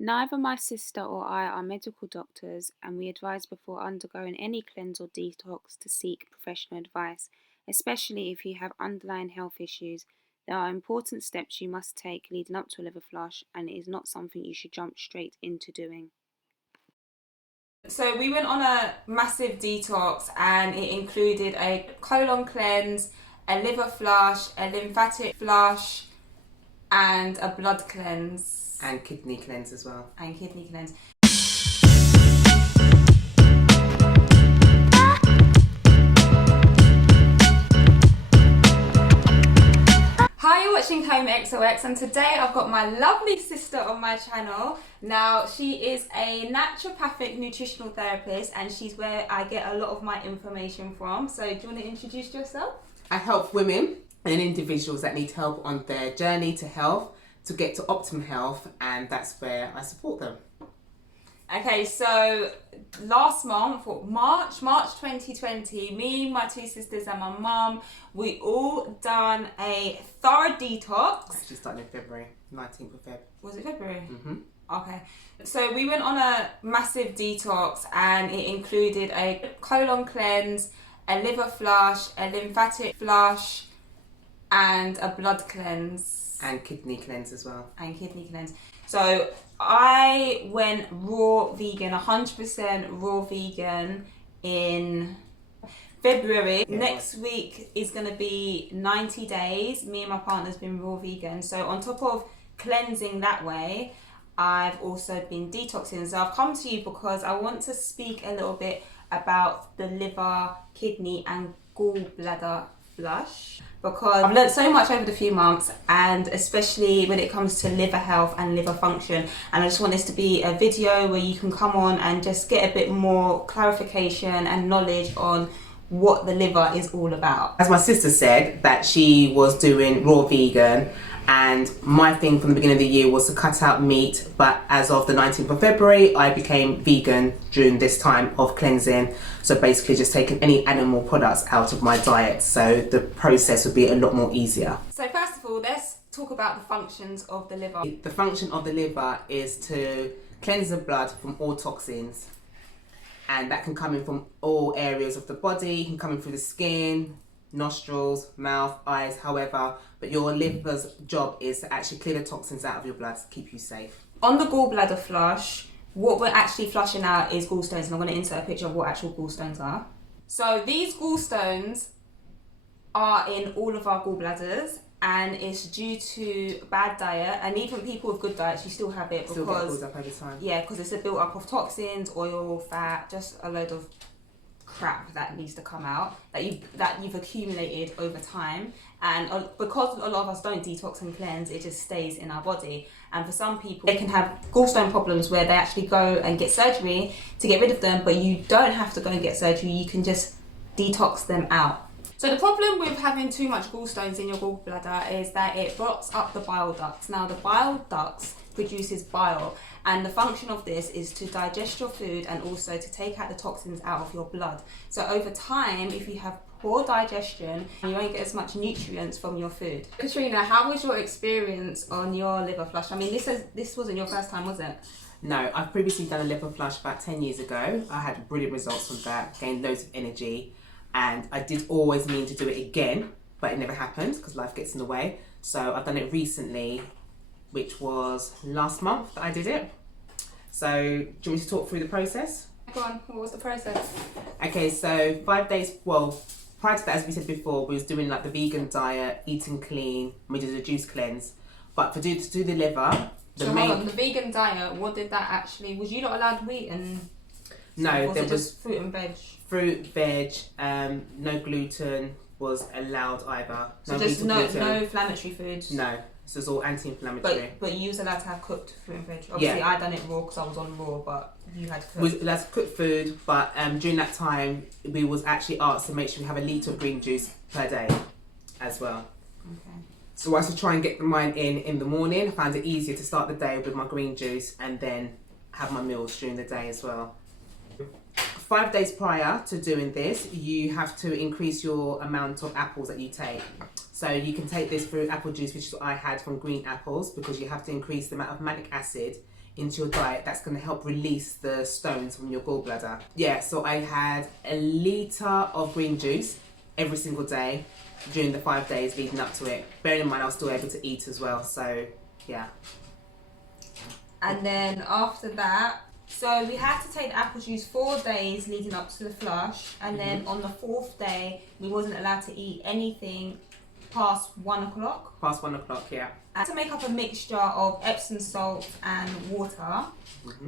Neither my sister or I are medical doctors, and we advise before undergoing any cleanse or detox to seek professional advice, especially if you have underlying health issues. There are important steps you must take leading up to a liver flush, and it is not something you should jump straight into doing. So we went on a massive detox and it included a colon cleanse, a liver flush, a lymphatic flush, and a blood cleanse. And kidney cleanse as well. And kidney cleanse. Hi, you're watching Home XOX, and today I've got my lovely sister on my channel. Now, she is a naturopathic nutritional therapist, and she's where I get a lot of my information from. So, do you want to introduce yourself? I help women and individuals that need help on their journey to health, to get to optimum health, and that's where I support them. Okay, so last month, March 2020, me, my two sisters and my mum, we all done a thorough detox. Actually started in February, 19th of Feb. Was it February? Mm-hmm. Okay. So we went on a massive detox and it included a colon cleanse, a liver flush, a lymphatic flush, and a blood cleanse. And kidney cleanse as well. And kidney cleanse. So I went raw vegan, 100% raw vegan in February. Yeah. Next week is going to be 90 days. Me and my partner's been raw vegan. So on top of cleansing that way, I've also been detoxing. So I've come to you because I want to speak a little bit about the liver, kidney and gallbladder flush, because I've learned so much over the few months, and especially when it comes to liver health and liver function, and I just want this to be a video where you can come on and just get a bit more clarification and knowledge on what the liver is all about. As my sister said, that she was doing raw vegan, and my thing from the beginning of the year was to cut out meat, but as of the 19th of February, I became vegan during this time of cleansing. So basically just taking any animal products out of my diet, so the process would be a lot more easier. So first of all, let's talk about the functions of the liver. The function of the liver is to cleanse the blood from all toxins, and that can come in from all areas of the body. It can come in through the skin, nostrils, mouth, eyes, however, but your liver's job is to actually clear the toxins out of your blood to keep you safe. On the gallbladder flush, what we're actually flushing out is gallstones, and I'm going to insert a picture of what actual gallstones are. So these gallstones are in all of our gallbladders, and it's due to bad diet, and even people with good diets, you still have it Still get because built up over time. yeah, because it's a built up of toxins, oil, fat, just a load of crap that needs to come out that you've accumulated over time. And because a lot of us don't detox and cleanse, it just stays in our body. And for some people, they can have gallstone problems where they actually go and get surgery to get rid of them, but you don't have to go and get surgery, you can just detox them out. So the problem with having too much gallstones in your gallbladder is that it blocks up the bile ducts. Now the bile ducts produces bile, and the function of this is to digest your food and also to take out the toxins out of your blood. So over time, if you have poor digestion, you won't get as much nutrients from your food. Katrina, how was your experience on your liver flush? I mean, this wasn't your first time, was it? No, I've previously done a liver flush about 10 years ago. I had brilliant results from that, gained loads of energy, and I did always mean to do it again, but it never happened because life gets in the way. So I've done it recently, which was last month that I did it. So do you want me to talk through the process? Go on, what was the process? Okay, so 5 days, well, prior to that, as we said before, we was doing like the vegan diet, eating clean, we did a juice cleanse. But to do the liver, So hold on, the vegan diet, what did that actually, was you not allowed wheat and No, there was just fruit and veg? fruit, veg, no gluten was allowed either. So No just wheat or no gluten. inflammatory foods? No, so it's all anti-inflammatory. But you was allowed to have cooked fruit and veg? Obviously I done it raw because I was on raw, but you had cooked. We was allowed to cook food, but during that time we was actually asked to make sure we have a litre of green juice per day as well. Okay. So I used to try and get mine in the morning. I found it easier to start the day with my green juice and then have my meals during the day as well. 5 days prior to doing this, you have to increase your amount of apples that you take. So you can take this through apple juice, which is what I had from green apples, because you have to increase the amount of malic acid into your diet that's going to help release the stones from your gallbladder. Yeah, so I had a litre of green juice every single day during the 5 days leading up to it. Bearing in mind I was still able to eat as well, so yeah. And then after that, so we had to take the apple juice 4 days leading up to the flush, and then on the 4th day we wasn't allowed to eat anything past 1 o'clock. Past 1 o'clock, yeah. I had to make up a mixture of Epsom salt and water,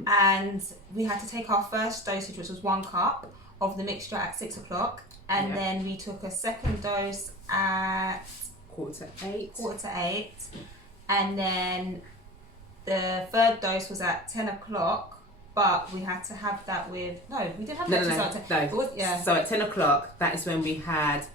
and we had to take our first dosage, which was 1 cup of the mixture at 6 o'clock, and then we took a second dose at quarter to 8, and then the third dose was at 10 o'clock. But we had to have that with we did have no. It was, yeah. So at 10 o'clock, that is when we had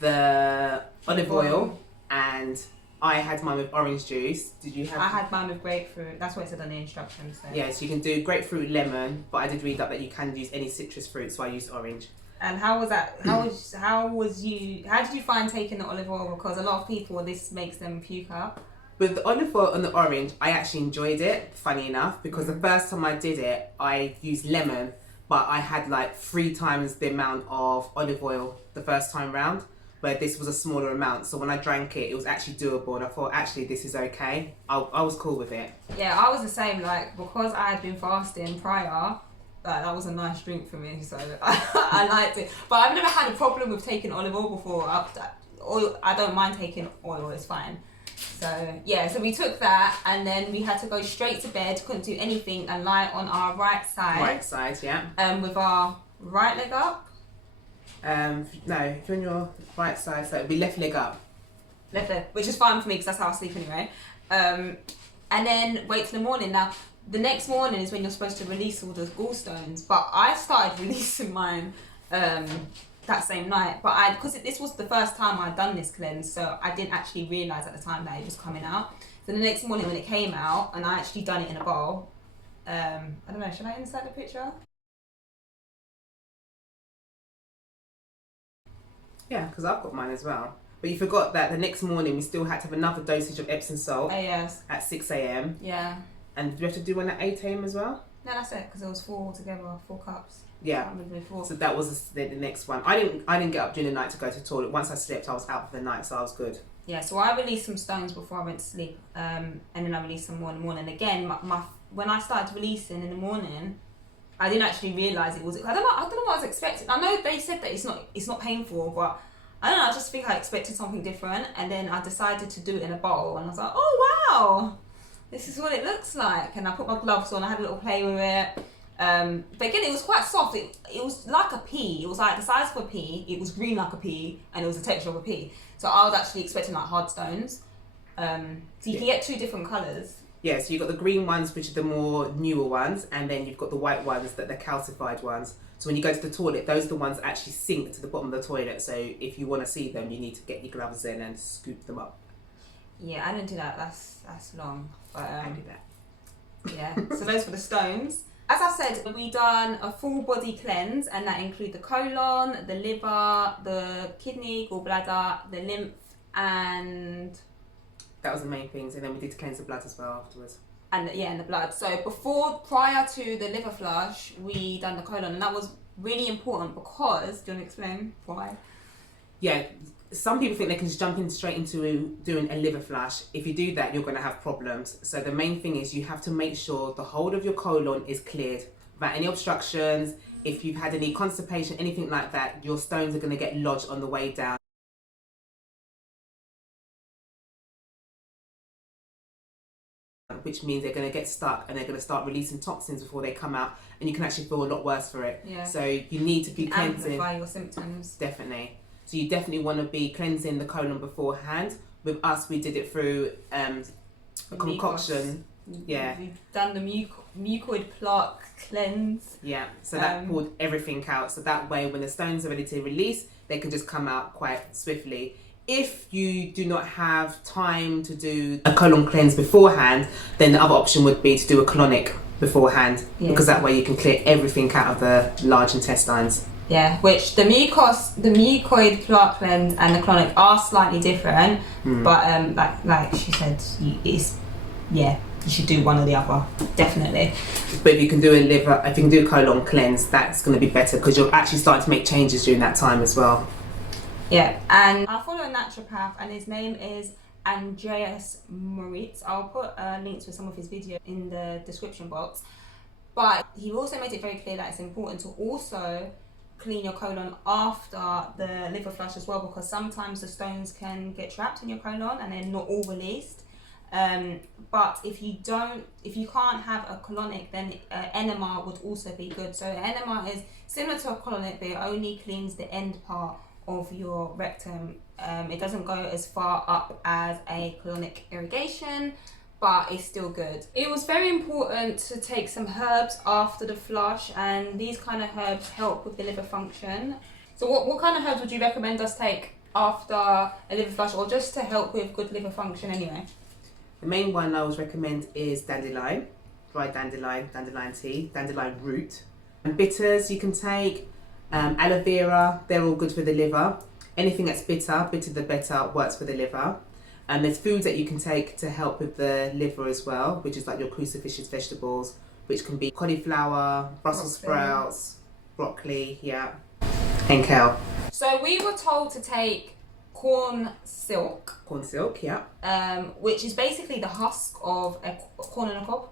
the olive oil, and I had mine with orange juice. Did you have? I had mine with grapefruit. That's what it said on the instructions. So. Yeah, so you can do grapefruit, lemon, but I did read up that you can use any citrus fruit, so I used orange. And how was that? How did you find taking the olive oil? Because a lot of people, this makes them puke up. With the olive oil and the orange, I actually enjoyed it, funny enough, because the first time I did it, I used lemon, but I had like 3 times the amount of olive oil the first time round, where this was a smaller amount. So when I drank it, it was actually doable, and I thought, actually, this is okay. I was cool with it. Yeah, I was the same, like, because I had been fasting prior, that was a nice drink for me, so I liked it. But I've never had a problem with taking olive oil before. I don't mind taking oil, it's fine. So yeah, so we took that, and then we had to go straight to bed, couldn't do anything, and lie on our right side. Right side, yeah. With our right leg up. No, if you're on your right side, so it'd be left leg up. Left leg, which is fine for me because that's how I sleep anyway. And then wait till the morning. Now, the next morning is when you're supposed to release all those gallstones, but I started releasing mine that same night, but because this was the first time I'd done this cleanse, so I didn't actually realise at the time that it was coming out. So the next morning when it came out, and I actually done it in a bowl, I don't know, should I insert the picture? Yeah, because I've got mine as well. But you forgot that the next morning we still had to have another dosage of Epsom salt Yes. at 6 a.m. Yeah. And did we have to do one at 8 a.m. as well? No, that's it, because it was 4 together, 4 cups. Yeah. So that was the next one. I didn't get up during the night to go to the toilet. Once I slept, I was out for the night, so I was good. Yeah, so I released some stones before I went to sleep, and then I released some more in the morning. Again, when I started releasing in the morning, I didn't actually realise it was. I don't know what I was expecting. I know they said that it's not painful, but I don't know. I just think I expected something different, and then I decided to do it in a bowl, and I was like, oh wow, this is what it looks like. And I put my gloves on. I had a little play with it. But again, it was quite soft. It was like a pea. It was like the size of a pea. It was green like a pea, and it was the texture of a pea. So I was actually expecting like hard stones. So you can get 2 different colours. Yeah, so you've got the green ones, which are the more newer ones, and then you've got the white ones that are calcified ones. So when you go to the toilet, those are the ones that actually sink to the bottom of the toilet. So if you want to see them, you need to get your gloves in and scoop them up. Yeah, I didn't do that. That's long. But I do that. Yeah. So those were the stones. As I said, we done a full body cleanse, and that include the colon, the liver, the kidney, gallbladder, the lymph, and that was the main things. And then we did cleanse the blood as well afterwards. And the blood. So prior to the liver flush, we done the colon, and that was really important because. Do you want to explain why? Yeah. Some people think they can just jump in straight into doing a liver flush. If you do that, you're going to have problems. So the main thing is you have to make sure the whole of your colon is cleared without any obstructions. If you've had any constipation, anything like that, your stones are going to get lodged on the way down, which means they're going to get stuck and they're going to start releasing toxins before they come out, and you can actually feel a lot worse for it. Yeah. So you need to be cleansing. Amplify your symptoms. Definitely. So you definitely want to be cleansing the colon beforehand. With us, we did it through a concoction. Yeah. We've done the mucoid plaque cleanse. Yeah. So that pulled everything out. So that way, when the stones are ready to release, they can just come out quite swiftly. If you do not have time to do a colon cleanse beforehand, then the other option would be to do a colonic beforehand, because that way you can clear everything out of the large intestines. Yeah, which the mucoid plaque cleanse and the colonic are slightly different, but like she said, it's you should do one or the other, definitely. But if you can do a liver, if you can do a colon cleanse, that's going to be better because you're actually starting to make changes during that time as well. Yeah, and I follow a naturopath, and his name is Andreas Moritz. I'll put links to some of his videos in the description box. But he also made it very clear that it's important to also clean your colon after the liver flush as well, because sometimes the stones can get trapped in your colon and they're not all released. But if you can't have a colonic, then enema would also be good. So enema is similar to a colonic, but it only cleans the end part of your rectum. It doesn't go as far up as a colonic irrigation, but it's still good. It was very important to take some herbs after the flush, and these kind of herbs help with the liver function. So what kind of herbs would you recommend us take after a liver flush, or just to help with good liver function anyway? The main one I always recommend is dandelion, dried dandelion, dandelion tea, dandelion root. And bitters you can take, aloe vera, they're all good for the liver. Anything that's bitter the better, works for the liver. And there's foods that you can take to help with the liver as well, which is like your cruciferous vegetables, which can be cauliflower, Brussels sprouts, broccoli, yeah, and kale. So we were told to take corn silk. Corn silk, yeah. Which is basically the husk of a corn on the cob.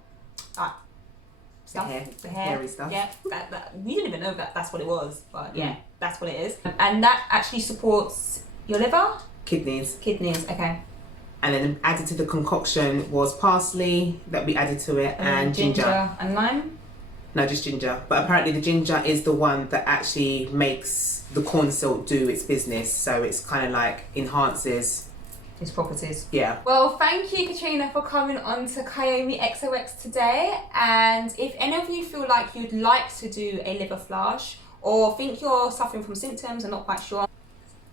Stuff, the hair, hairy stuff. Yeah, we didn't even know that's what it was, but yeah, that's what it is. And that actually supports your liver? Kidneys. Okay. And then added to the concoction was parsley that we added to it, and ginger. And lime? No, just ginger. But apparently the ginger is the one that actually makes the corn silk do its business. So it's kind of like enhances its properties. Yeah. Well, thank you, Katrina, for coming on to Kayomi XOX today. And if any of you feel like you'd like to do a liver flush, or think you're suffering from symptoms and not quite sure,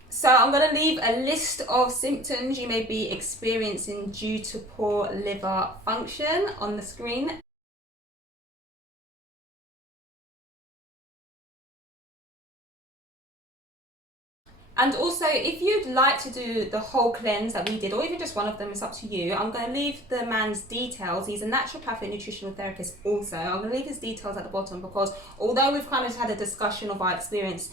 so I'm going to leave a list of symptoms you may be experiencing due to poor liver function on the screen. And also, if you'd like to do the whole cleanse that we did, or even just one of them, it's up to you. I'm going to leave the man's details. He's a naturopathic nutritional therapist also. I'm going to leave his details at the bottom, because although we've kind of had a discussion of our experience,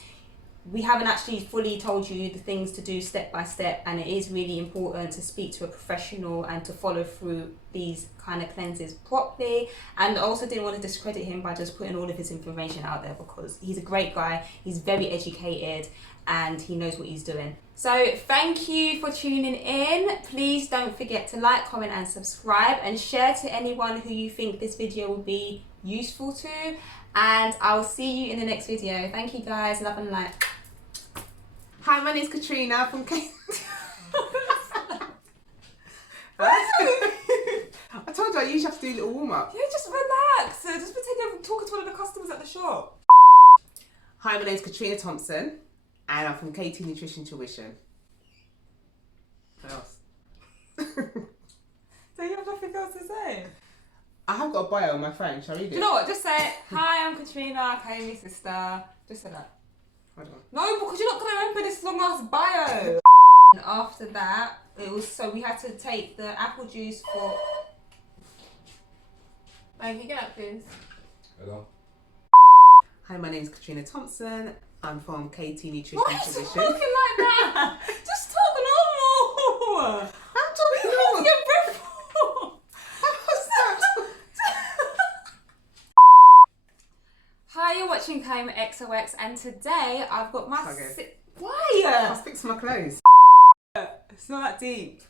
we haven't actually fully told you the things to do step by step, and it is really important to speak to a professional and to follow through these kind of cleanses properly. And I also didn't want to discredit him by just putting all of his information out there, because he's a great guy, he's very educated, and he knows what he's doing. So thank you for tuning in. Please don't forget to like, comment and subscribe, and share to anyone who you think this video will be useful to. And I'll see you in the next video. Thank you guys, love and light. Hi, my name's Katrina from K. I told you I usually have to do a little warm up. Yeah, just relax. Just pretend you're talking to one of the customers at the shop. Hi, my name's Katrina Thompson, and I'm from KT Nutrition Tuition. What else? So you have nothing else to say? I have got a bio on my phone. Shall I read it? Do you know what? Just say, hi, I'm Katrina, Kayomi's sister. Just say that. Hold on. No, because you're not going to remember this long ass bio. And after that, we had to take the apple juice for... Can you get up, please? Hello. Hi, my name's Katrina Thompson. I'm from KT Nutrition Why are you Tuition. talking like that? Just talk normal. I'm talking Hold normal. your breath. Hi, you're watching Kayomi XOX, and today I've got my... Okay. Why? I'll fix my clothes. It's not that deep.